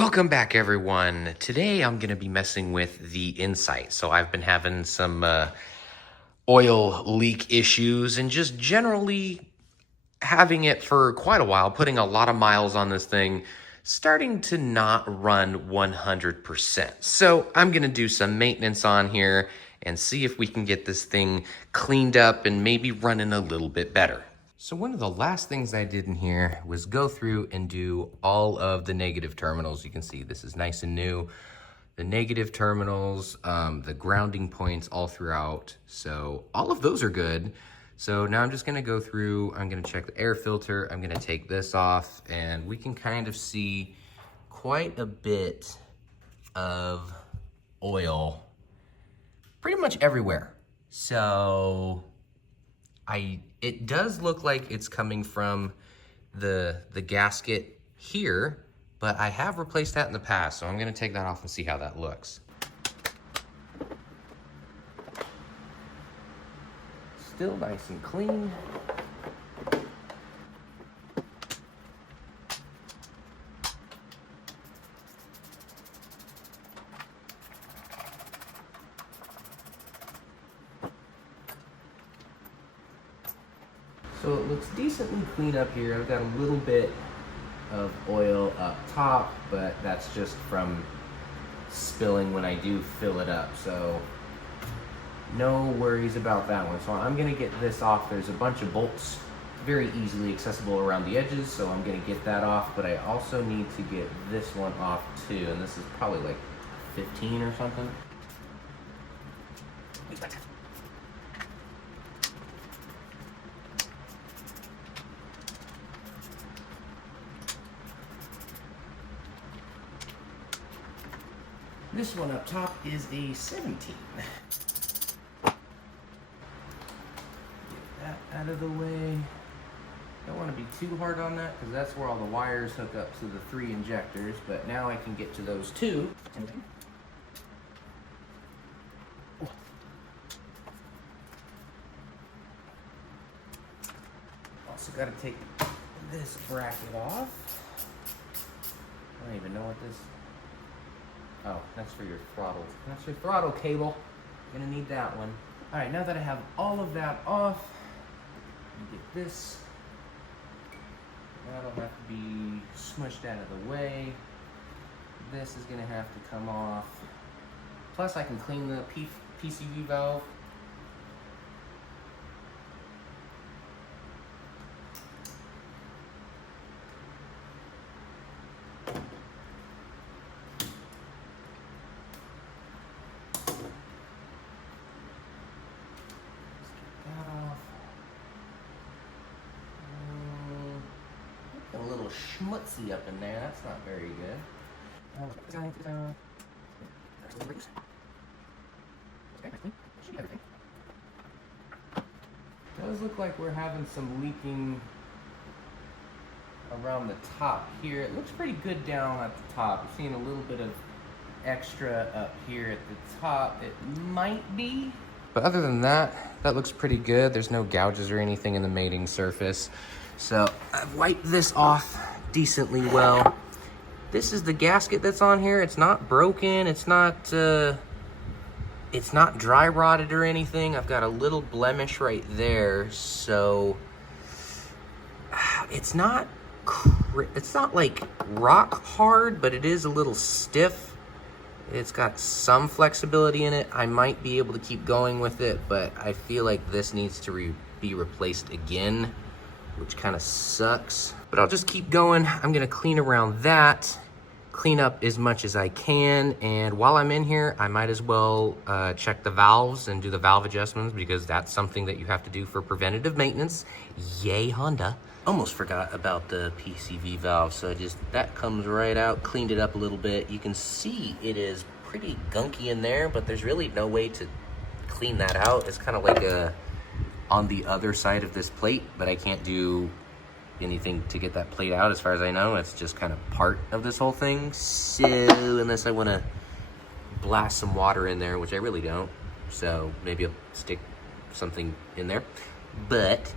Welcome back, everyone. Today I'm going to be messing with the Insight. So I've been having some oil leak issues and just generally having it for quite a while, putting a lot of miles on this thing, starting to not run 100%. So I'm going to do some maintenance on here and see if we can get this thing cleaned up and maybe running a little bit better. So one of the last things I did in here was go through and do all of the negative terminals. You can see this is nice and new. The negative terminals, the grounding points all throughout. So all of those are good. So now I'm just gonna go through, I'm gonna check the air filter, I'm gonna take this off, and we can kind of see quite a bit of oil pretty much everywhere. So it does look like it's coming from the gasket here, but I have replaced that in the past, so I'm gonna take that off and see how that looks. Still nice and clean. So it looks decently clean up here. I've got a little bit of oil up top, but that's just from spilling when I do fill it up. So no worries about that one. So I'm gonna get this off. There's a bunch of bolts very easily accessible around the edges, so I'm gonna get that off, but I also need to get this one off too, and this is probably like 15 or something. This one up top is a 17. Get that out of the way. Don't want to be too hard on that because that's where all the wires hook up to the 3 injectors, but now I can get to those 2. Also got to take this bracket off. I don't even know what this. Oh, that's for your throttle. That's your throttle cable. Gonna need that one. All right, now that I have all of that off, get this. That'll have to be smushed out of the way. This is gonna have to come off. Plus, I can clean the PCV valve. A little schmutzy up in there. That's not very good. Does look like we're having some leaking around the top here. It looks pretty good down at the top. We're seeing a little bit of extra up here at the top. It might be. But other than that, that looks pretty good. There's no gouges or anything in the mating surface. So I've wiped this off decently well. This is the gasket that's on here. It's not broken. It's not dry rotted or anything. I've got a little blemish right there. So it's not like rock hard, but it is a little stiff. It's got some flexibility in it. I might be able to keep going with it, but I feel like this needs to be replaced again, which kind of sucks. But I'll just keep going. I'm gonna clean around that, clean up as much as I can, and while I'm in here, I might as well check the valves and do the valve adjustments because that's something that you have to do for preventative maintenance. Yay, Honda. Almost forgot about the PCV valve, so that comes right out, cleaned it up a little bit. You can see it is pretty gunky in there, but there's really no way to clean that out. It's kind of like on the other side of this plate, but I can't do anything to get that plate out as far as I know. It's just kind of part of this whole thing. So unless I want to blast some water in there, which I really don't, so maybe I'll stick something in there. But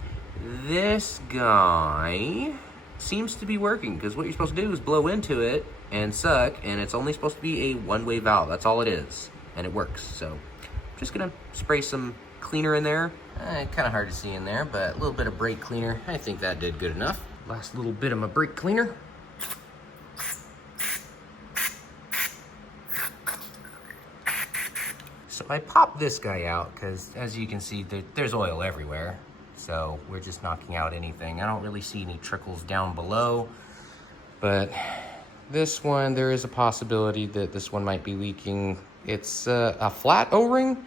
this guy seems to be working because what you're supposed to do is blow into it and suck, and it's only supposed to be a one-way valve. That's all it is, and it works. So I'm just gonna spray some cleaner in there. Kind of hard to see in there, but a little bit of brake cleaner. I think that did good enough. Last little bit of my brake cleaner. So I popped this guy out because, as you can see, there's oil everywhere. So we're just knocking out anything. I don't really see any trickles down below, but this one, there is a possibility that this one might be leaking. It's a flat O-ring,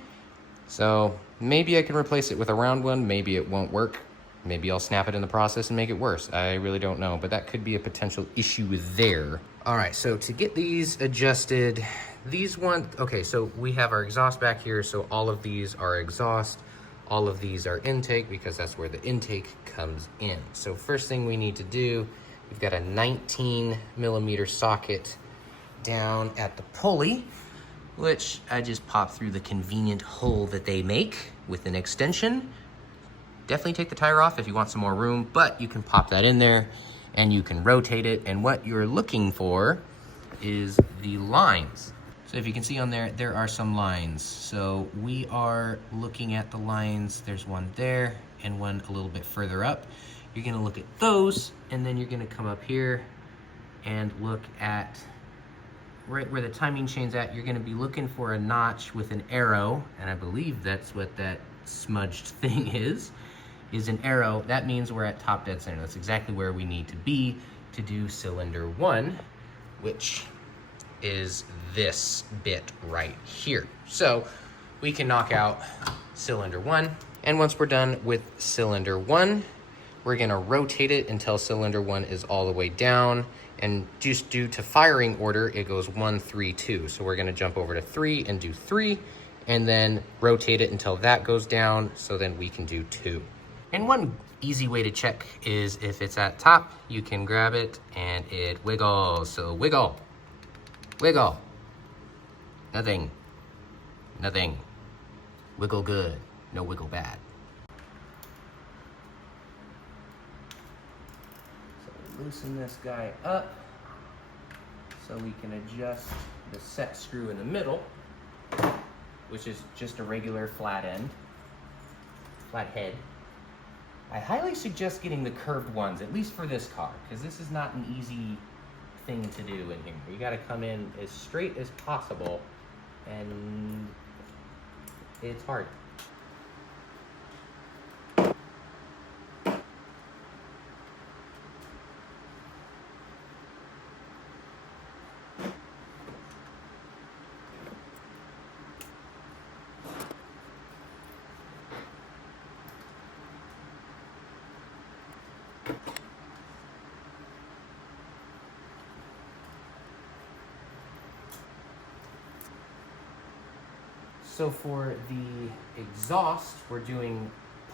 so maybe I can replace it with a round one. Maybe it won't work. Maybe I'll snap it in the process and make it worse. I really don't know, but that could be a potential issue there. All right, so to get these adjusted, okay, so we have our exhaust back here, so all of these are exhaust. All of these are intake because that's where the intake comes in. So first thing we need to do, we've got a 19mm socket down at the pulley, which I just pop through the convenient hole that they make with an extension. Definitely take the tire off if you want some more room, but you can pop that in there and you can rotate it. And what you're looking for is the lines. So if you can see on there, there are some lines. So we are looking at the lines. There's one there and one a little bit further up. You're gonna look at those, and then you're gonna come up here and look at right where the timing chain's at. You're gonna be looking for a notch with an arrow, and I believe that's what that smudged thing is an arrow. That means we're at top dead center. That's exactly where we need to be to do cylinder 1, which is this bit right here. So we can knock out cylinder 1, and once we're done with cylinder 1, we're gonna rotate it until cylinder 1 is all the way down, and just due to firing order, it goes 1, 3, 2. So we're gonna jump over to 3 and do 3, and then rotate it until that goes down, so then we can do 2. And one easy way to check is if it's at top, you can grab it and it wiggles. So wiggle, wiggle, nothing, nothing. Wiggle good, no wiggle bad. So loosen this guy up so we can adjust the set screw in the middle, which is just a regular flat end, flat head. I highly suggest getting the curved ones, at least for this car, because this is not an easy thing to do in here. You gotta come in as straight as possible, and it's hard. So for the exhaust, we're doing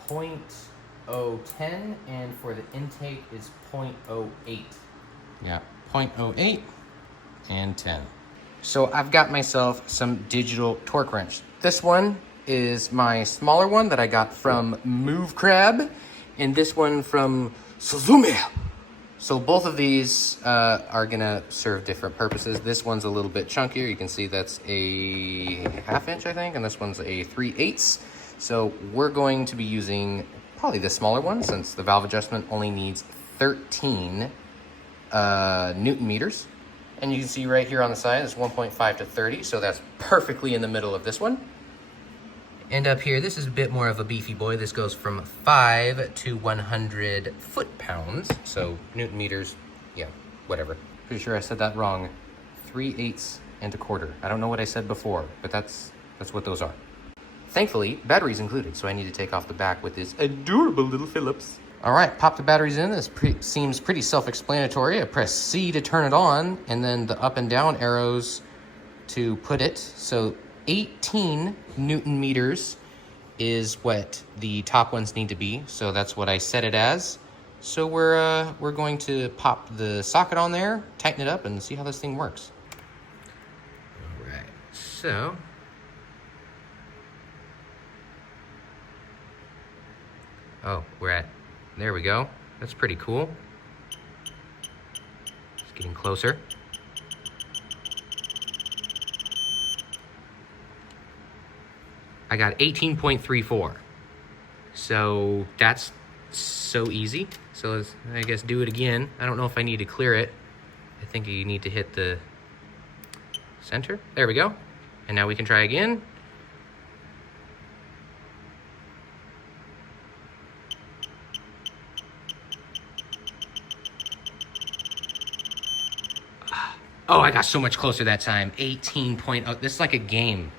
0.010, and for the intake is 0.08. Yeah, 0.08 and 10. So I've got myself some digital torque wrench. This one is my smaller one that I got from Move Crab, and this one from Suzume. So both of these are gonna serve different purposes. This one's a little bit chunkier. You can see that's a 1/2 inch, I think, and this one's a 3/8. So we're going to be using probably the smaller one, since the valve adjustment only needs 13 Newton meters. And you can see right here on the side, it's 1.5 to 30, so that's perfectly in the middle of this one. And up here, this is a bit more of a beefy boy. This goes from 5 to 100 foot-pounds. So Newton meters, yeah, whatever. Pretty sure I said that wrong. 3/8 and a quarter. I don't know what I said before, but that's what those are. Thankfully, batteries included, so I need to take off the back with this adorable little Phillips. All right, pop the batteries in. This seems pretty self-explanatory. I press C to turn it on, and then the up and down arrows to put it. So 18 Newton meters is what the top ones need to be. So that's what I set it as. So we're going to pop the socket on there, tighten it up, and see how this thing works. All right, so there we go. That's pretty cool. It's getting closer. I got 18.34. So that's so easy. So let's, I guess, do it again. I don't know if I need to clear it. I think you need to hit the center. There we go. And now we can try again. Oh, I got so much closer that time. 18 point, oh, this is like a game.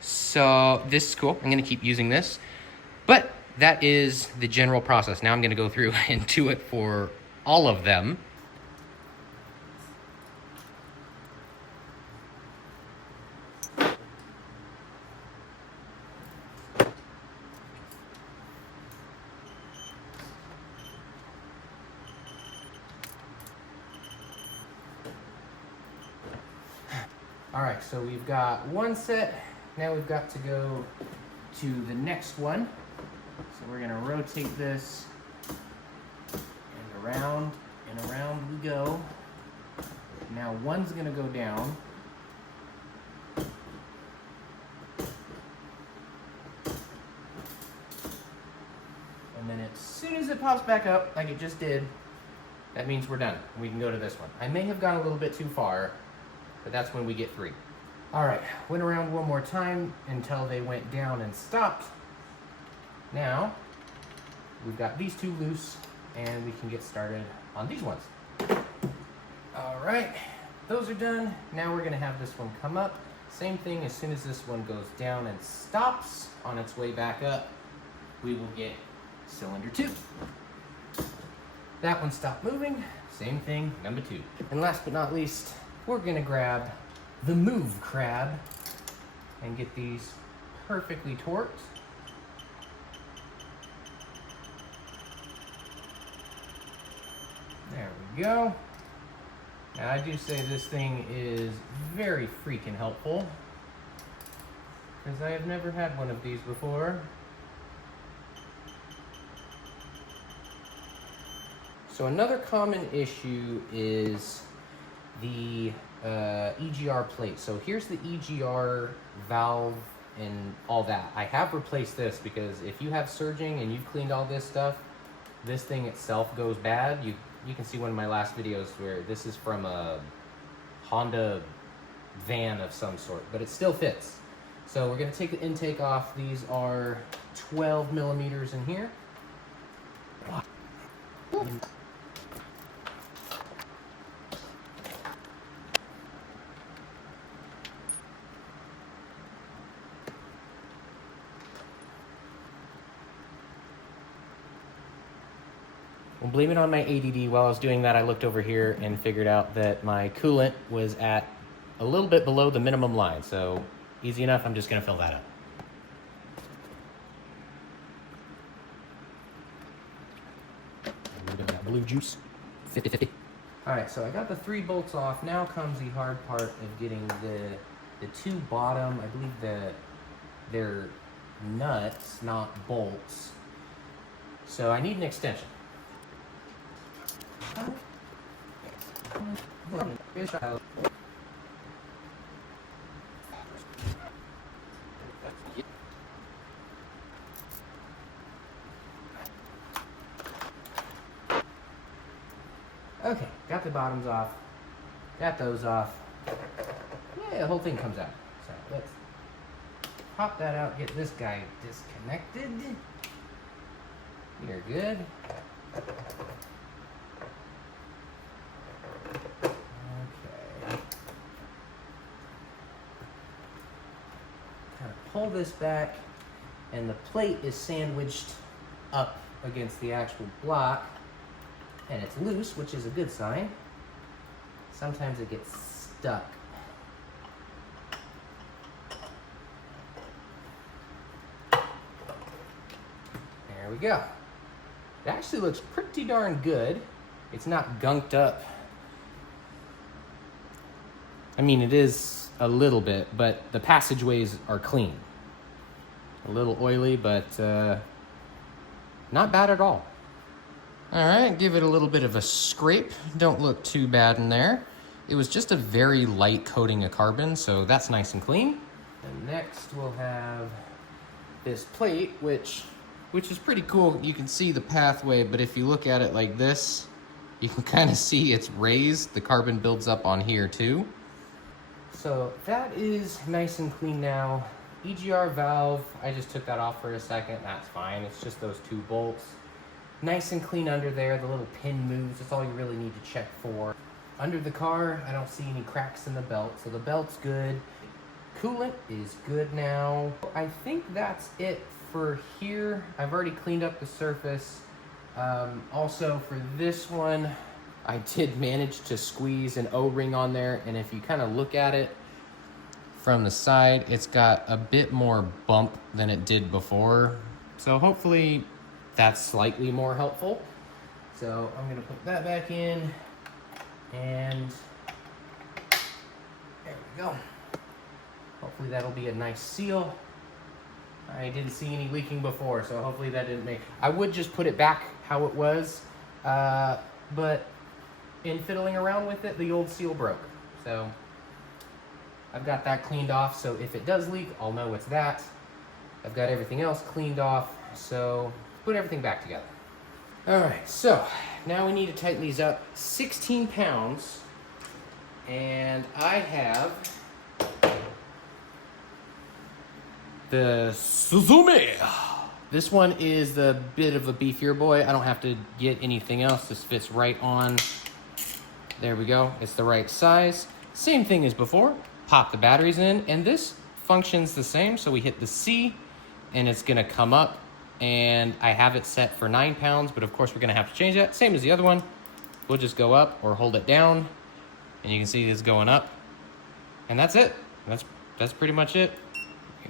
So this is cool. I'm gonna keep using this. But that is the general process. Now I'm gonna go through and do it for all of them. All right, so we've got one set. Now we've got to go to the next one. So we're gonna rotate this and around we go. Now one's gonna go down. And then as soon as it pops back up, like it just did, that means we're done. We can go to this one. I may have gone a little bit too far, but that's when we get 3. All right, went around one more time until they went down and stopped. Now, we've got these 2 loose, and we can get started on these ones. All right, those are done. Now we're gonna have this one come up. Same thing, as soon as this one goes down and stops on its way back up, we will get cylinder 2. That one stopped moving, same thing, number 2. And last but not least, we're gonna grab the move crab and get these perfectly torqued. There we go. Now I do say this thing is very freaking helpful because I have never had one of these before. So another common issue is the EGR plate. So here's the EGR valve and all that. I have replaced this because if you have surging and you've cleaned all this stuff, this thing itself goes bad. You can see one of my last videos where this is from a Honda van of some sort, but it still fits. So we're gonna take the intake off. These are 12 millimeters in here. Well, blame it on my ADD. While I was doing that, I looked over here and figured out that my coolant was at a little bit below the minimum line. So easy enough, I'm just gonna fill that up. A little bit of that blue juice, 50-50. All right, so I got the 3 bolts off. Now comes the hard part of getting the 2 bottom, I believe they're nuts, not bolts. So I need an extension. Okay, got the bottoms off, got those off. Yeah, the whole thing comes out. So let's pop that out, get this guy disconnected. You're good. Pull this back, and the plate is sandwiched up against the actual block, and it's loose, which is a good sign. Sometimes it gets stuck. There we go. It actually looks pretty darn good. It's not gunked up. I mean, it is a little bit, but the passageways are clean. A little oily, but not bad at all. All right, give it a little bit of a scrape. Don't look too bad in there. It was just a very light coating of carbon, so that's nice and clean. And next we'll have this plate, which is pretty cool. You can see the pathway, but if you look at it like this, you can kind of see it's raised. The carbon builds up on here too. So that is nice and clean now. EGR valve, I just took that off for a second. That's fine. It's just those 2 bolts. Nice and clean under there. The little pin moves. That's all you really need to check for. Under the car, I don't see any cracks in the belt, so the belt's good. Coolant is good now. I think that's it for here. I've already cleaned up the surface. Also for this one, I did manage to squeeze an O-ring on there, and if you kind of look at it from the side, it's got a bit more bump than it did before. So hopefully that's slightly more helpful. So I'm gonna put that back in, and there we go. Hopefully that'll be a nice seal. I didn't see any leaking before, so hopefully that didn't make... I would just put it back how it was, but in fiddling around with it, the old seal broke. So I've got that cleaned off, so if it does leak, I'll know it's that. I've got everything else cleaned off, so put everything back together. All right, so now we need to tighten these up. 16 pounds, and I have the Suzumi. This one is the bit of a beefier boy. I don't have to get anything else. This fits right on. There we go. It's the right size. Same thing as before. Pop the batteries in, and this functions the same. So we hit the C, and it's gonna come up, and I have it set for 9 pounds, but of course we're gonna have to change that. Same as the other one. We'll just go up or hold it down, and you can see it's going up, and that's it. That's pretty much it.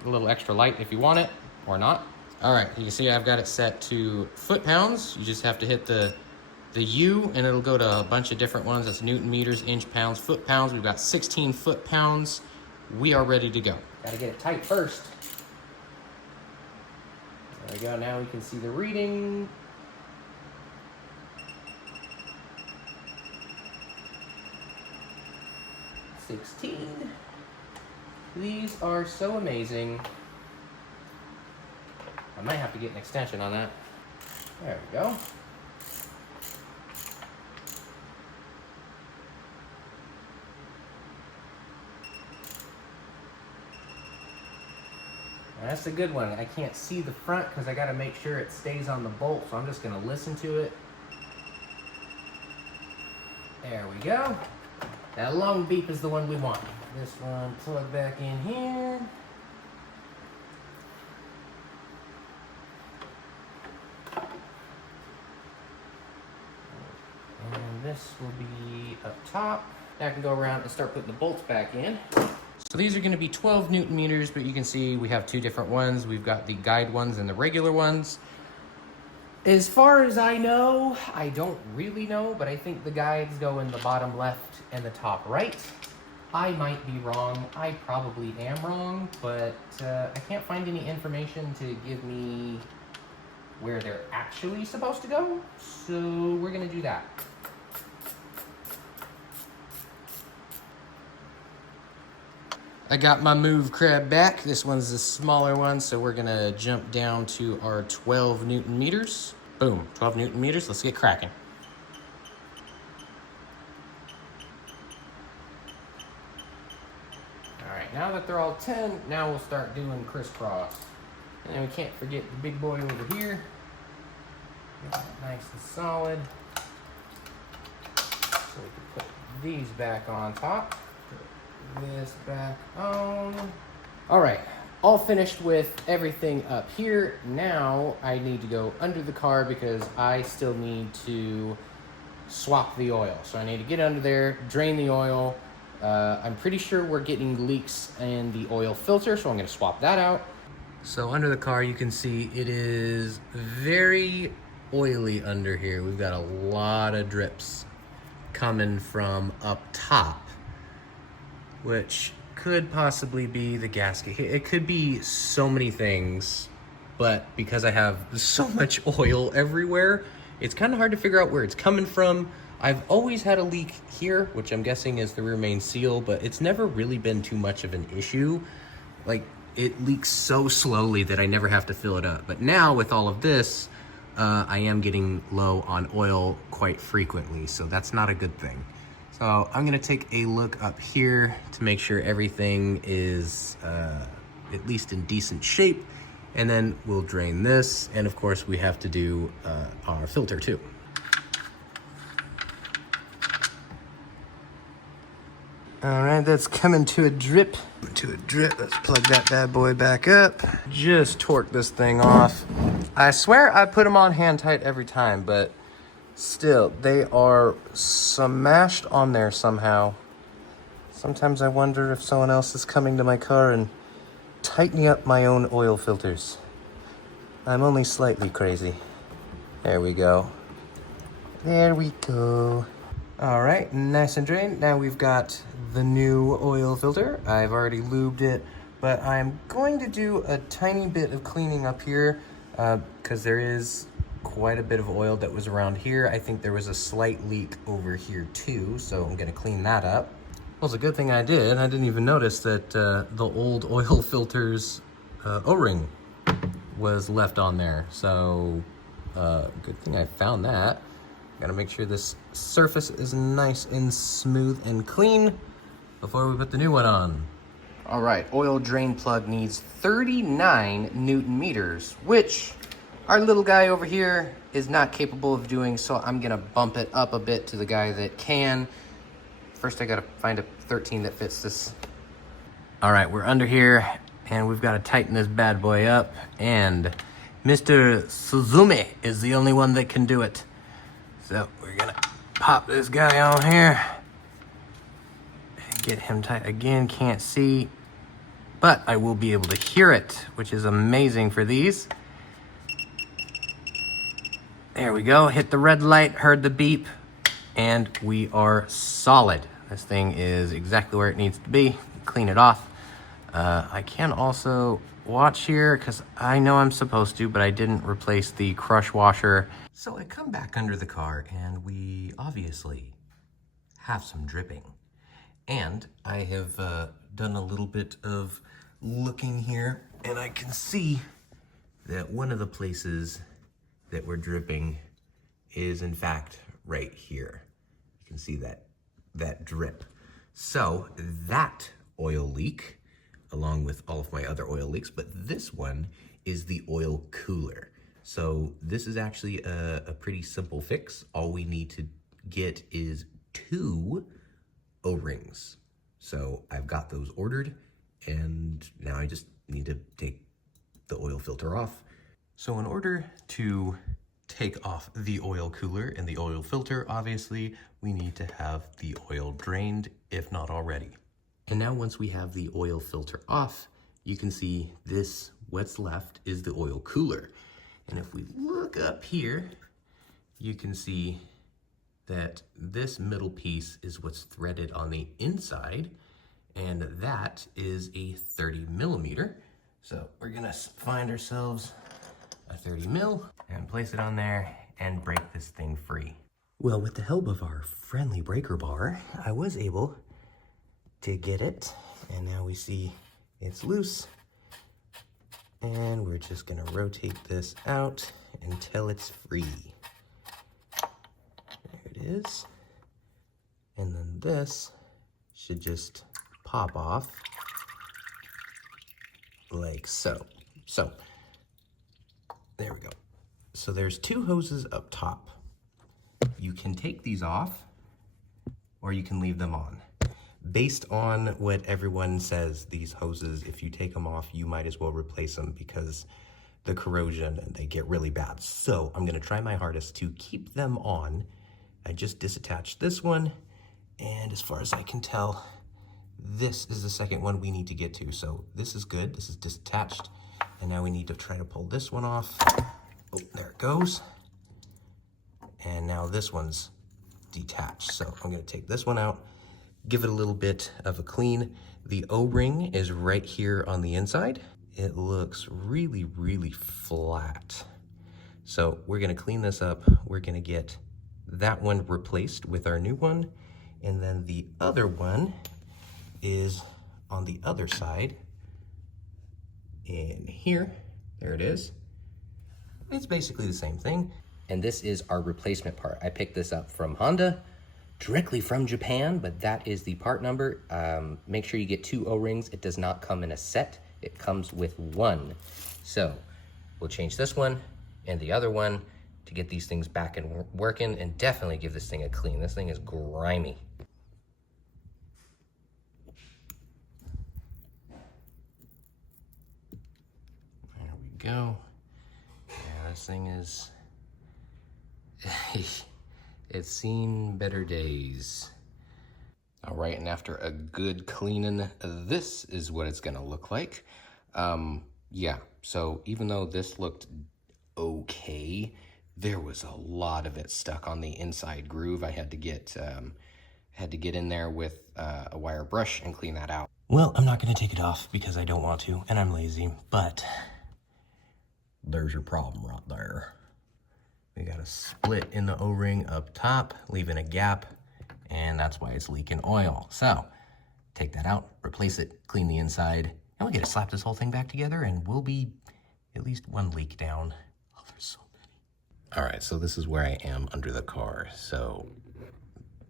A little extra light if you want it or not. All right, you can see I've got it set to foot-pounds. You just have to hit the U, and it'll go to a bunch of different ones. That's Newton meters, inch pounds, foot-pounds. We've got 16 foot-pounds. We are ready to go. Gotta get it tight first. There we go, now we can see the reading. $16. These are so amazing. I might have to get an extension on that. There we go. That's a good one. I can't see the front because I got to make sure it stays on the bolt, so I'm just going to listen to it. There we go. That long beep is the one we want. This one plug back in here. And this will be up top. Now I can go around and start putting the bolts back in. So these are going to be 12 Newton meters, but you can see we have 2 different ones. We've got the guide ones and the regular ones. As far as I know, I don't really know, but I think the guides go in the bottom left and the top right. I might be wrong. I probably am wrong, but I can't find any information to give me where they're actually supposed to go, so we're going to do that. I got my move crab back. This one's the smaller one, so we're gonna jump down to our 12 Newton meters. Boom, 12 Newton meters. Let's get cracking. All right, now that they're all 10, now we'll start doing crisscross. And then we can't forget the big boy over here. Get that nice and solid. So we can put these back on top. This back on. All right, all finished with everything up here. Now I need to go under the car because I still need to swap the oil. So I need to get under there, drain the oil. I'm pretty sure we're getting leaks in the oil filter, so I'm gonna swap that out. So under the car, you can see it is very oily under here. We've got a lot of drips coming from up top, which could possibly be the gasket. It could be so many things, but because I have so much oil everywhere, it's kind of hard to figure out where it's coming from. I've always had a leak here, which I'm guessing is the rear main seal, but it's never really been too much of an issue. Like, it leaks so slowly that I never have to fill it up. But now with all of this, I am getting low on oil quite frequently, so that's not a good thing. So I'm gonna take a look up here to make sure everything is at least in decent shape, and then we'll drain this, and of course we have to do our filter too. All right, that's coming to a drip. Let's plug that bad boy back up. Just torque this thing off. I swear I put them on hand tight every time, but still, they are smashed on there somehow. Sometimes I wonder if someone else is coming to my car and tightening up my own oil filters. I'm only slightly crazy. There we go. There we go. All right, nice and drained. Now we've got the new oil filter. I've already lubed it, but I'm going to do a tiny bit of cleaning up here because there is quite a bit of oil that was around here. I think there was a slight leak over here too, so I'm gonna clean that up. Well, it's a good thing I did. I didn't even notice that the old oil filter's O-ring was left on there. So good thing I found that. Gotta make sure this surface is nice and smooth and clean before we put the new one on. All right, oil drain plug needs 39 Newton meters, which our little guy over here is not capable of doing, so I'm gonna bump it up a bit to the guy that can. First, I gotta find a 13 that fits this. All right, we're under here, and we've gotta tighten this bad boy up, and Mr. Suzumi is the only one that can do it. So we're gonna pop this guy on here and get him tight. Again, can't see, but I will be able to hear it, which is amazing for these. There we go, hit the red light, heard the beep, and we are solid. This thing is exactly where it needs to be. Clean it off. I can also watch here because I know I'm supposed to, but I didn't replace the crush washer. So I come back under the car and we obviously have some dripping. And I have done a little bit of looking here, and I can see that one of the places that we're dripping is in fact right here. You can see that drip. So that oil leak, along with all of my other oil leaks, but this one is the oil cooler. So this is actually a pretty simple fix. All we need to get is 2 O-rings. So I've got those ordered, and now I just need to take the oil filter off. So in order to take off the oil cooler and the oil filter, obviously, we need to have the oil drained, if not already. And now once we have the oil filter off, you can see this, what's left is the oil cooler. And if we look up here, you can see that this middle piece is what's threaded on the inside, and that is a 30 millimeter. So we're gonna find ourselves a 30 mil and place it on there and break this thing free. Well, with the help of our friendly breaker bar, I was able to get it, and now we see it's loose, and we're just gonna rotate this out until it's free. There it is. And then this should just pop off like so. So there we go. So there's 2 hoses up top. You can take these off or you can leave them on. Based on what everyone says, these hoses, if you take them off, you might as well replace them because the corrosion, they get really bad. So I'm gonna try my hardest to keep them on. I just disattached this one, and as far as I can tell, this is the second one we need to get to. So this is good, this is disattached, and now we need to try to pull this one off. Oh, there it goes. And now this one's detached. So I'm gonna take this one out, give it a little bit of a clean. The O-ring is right here on the inside. It looks really, really flat. So we're gonna clean this up. We're gonna get that one replaced with our new one. And then the other one is on the other side. in here. There it is. It's basically the same thing. And this is our replacement part. I picked this up from Honda, directly from Japan, but that is the part number. Make sure you get 2 O-rings. It does not come in a set. It comes with 1. So we'll change this one and the other one to get these things back and working, and definitely give this thing a clean. This thing is grimy. There we go. Yeah, this thing is, it's seen better days. All right, and after a good cleaning, this is what it's gonna look like. Yeah, so even though this looked okay, there was a lot of it stuck on the inside groove. I had to get in there with a wire brush and clean that out. Well, I'm not gonna take it off because I don't want to, and I'm lazy, but there's your problem right there. We got a split in the O-ring up top, leaving a gap, and that's why it's leaking oil. So take that out, replace it, clean the inside, and we get to slap this whole thing back together, and we'll be at least 1 leak down. Oh, there's so many. All right, so this is where I am under the car. So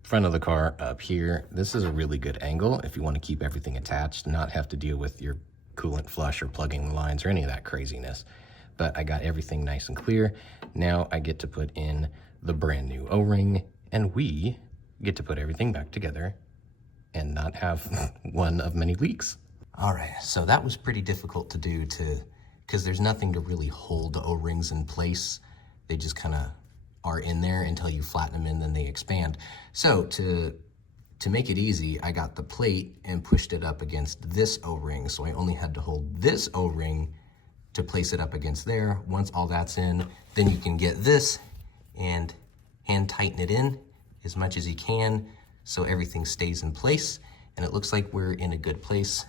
front of the car up here, this is a really good angle if you want to keep everything attached, not have to deal with your coolant flush or plugging the lines or any of that craziness. But I got everything nice and clear. Now I get to put in the brand new O-ring, and we get to put everything back together and not have one of many leaks. All right, so that was pretty difficult to do because there's nothing to really hold the O-rings in place. They just kind of are in there until you flatten them in, then they expand. So to make it easy, I got the plate and pushed it up against this O-ring. So I only had to hold this O-ring to place it up against there. Once all that's in, then you can get this and hand tighten it in as much as you can so everything stays in place. And it looks like we're in a good place.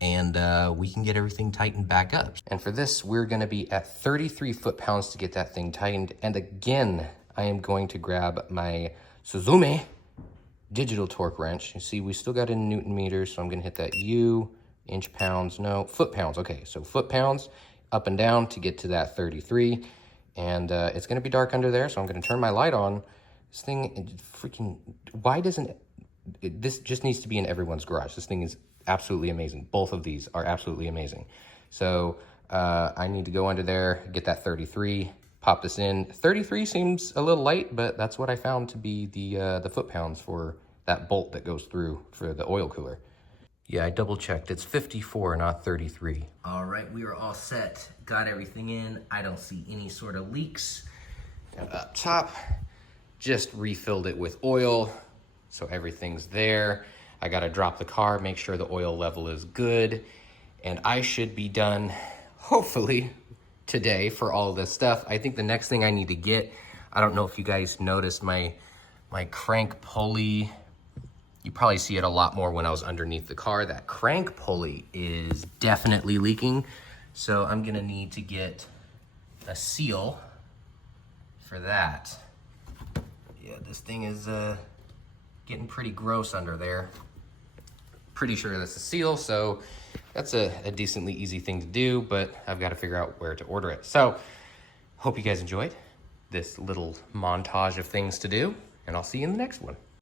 And we can get everything tightened back up. And for this, we're gonna be at 33 foot-pounds to get that thing tightened. And again, I am going to grab my Suzume digital torque wrench. You see, we still got it in Newton meters, so I'm gonna hit that U, inch pounds, no, foot pounds. Okay, so foot pounds up and down to get to that 33. And it's gonna be dark under there, so I'm gonna turn my light on. This thing, freaking, why doesn't this just needs to be in everyone's garage. This thing is absolutely amazing. Both of these are absolutely amazing. So I need to go under there, get that 33, pop this in. 33 seems a little light, but that's what I found to be the foot-pounds for that bolt that goes through for the oil cooler. Yeah, I double checked. It's 54, not 33. All right, we are all set. Got everything in. I don't see any sort of leaks. And up top, just refilled it with oil, so everything's there. I gotta drop the car, make sure the oil level is good, and I should be done, hopefully, today for all this stuff. I think the next thing I need to get, I don't know if you guys noticed my crank pulley. You probably see it a lot more when I was underneath the car. That crank pulley is definitely leaking, so I'm gonna need to get a seal for that. Yeah, this thing is getting pretty gross under there. Pretty sure that's a seal, so that's a decently easy thing to do, but I've got to figure out where to order it. So, hope you guys enjoyed this little montage of things to do, and I'll see you in the next one.